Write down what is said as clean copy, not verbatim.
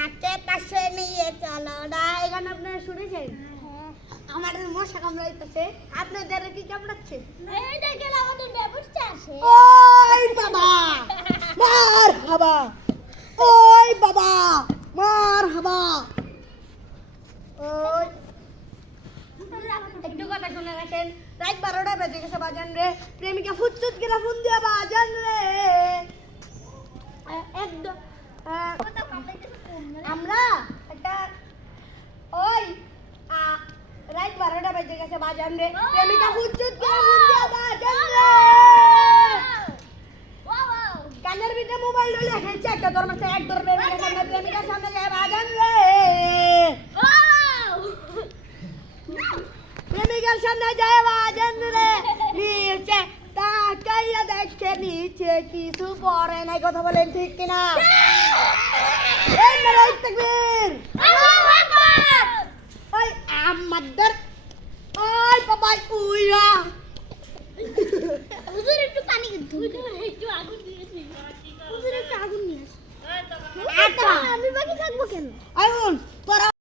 নাচে পাশে নিয়ে চলো না। এখানে আপনারা শুনেছেন আমাদের মশা কামড়াইতেছে, আপনাদের কি কামড়াচ্ছে? এই দেখেন আমাদের ব্যবস্থা আছে। ওই বাবা মার হাবা, ওই বাবা মার হাবা। ওই একটু কথা শুনে গেছেন, রাত 12টা বেজে গেছে বাজান রে, প্রেমিকা ফুটচুট করে ফোন দিয়া বাজান রে। একদম আমরা একটা ওই রাত 12টা বেজে গেছে বাজান রে, প্রেমিকা ফুটচুট করে ফোন দিয়া বাজান রে। কানের ভিতরে মোবাইল লইলে হেঁচে একটা ধর্মে এক ধরবে, প্রেমিকার সামনে যায় বাজান রে। প্রেমিকার সামনে যায় বাজান রে, নিচে তাকাইয়া দেখে নিচে কিছু পরে নাই। কথা বলেন ঠিক কিনা? এই নারাই তাকবীর, ওই আমাদের ওই বাবা উইয়া হুজুর একটু পানি একটু আগুন দিয়েছি। হুজুর একটু আগুন নিয়ে আসি। আচ্ছা আমি বাকি থাকবো কেন?